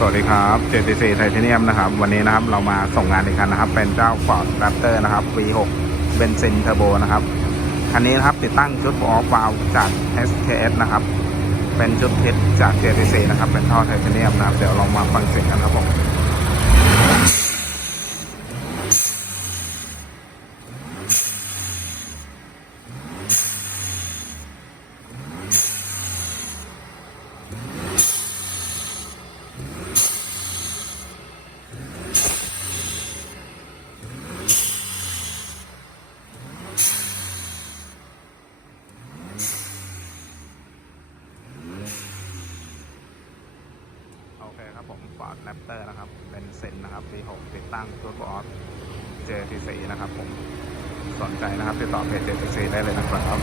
สวัสดีครับ JTC ไทเทเนียมนะครับ วันนี้นะครับเรามาส่งงานอีกคันนะครับ เป็นเจ้า Ford Raptor นะครับ V6 เบนซินเทอร์โบนะครับ คันนี้นะครับติดตั้งชุดออฟวาลจาก SKS นะครับ เป็นชุดคิดจาก JTC นะครับ เป็นท่อไทเทเนียมนะครับ เดี๋ยวลองมาฟังเสียงกันครับผม โอเคครับผมฟอร์ดแรปเตอร์นะครับ เป็นเซนนะครับปีหกติดตั้งชุดออฟ JTC นะครับผม สนใจนะครับติดต่อเพจ JTC ได้เลยนะครับ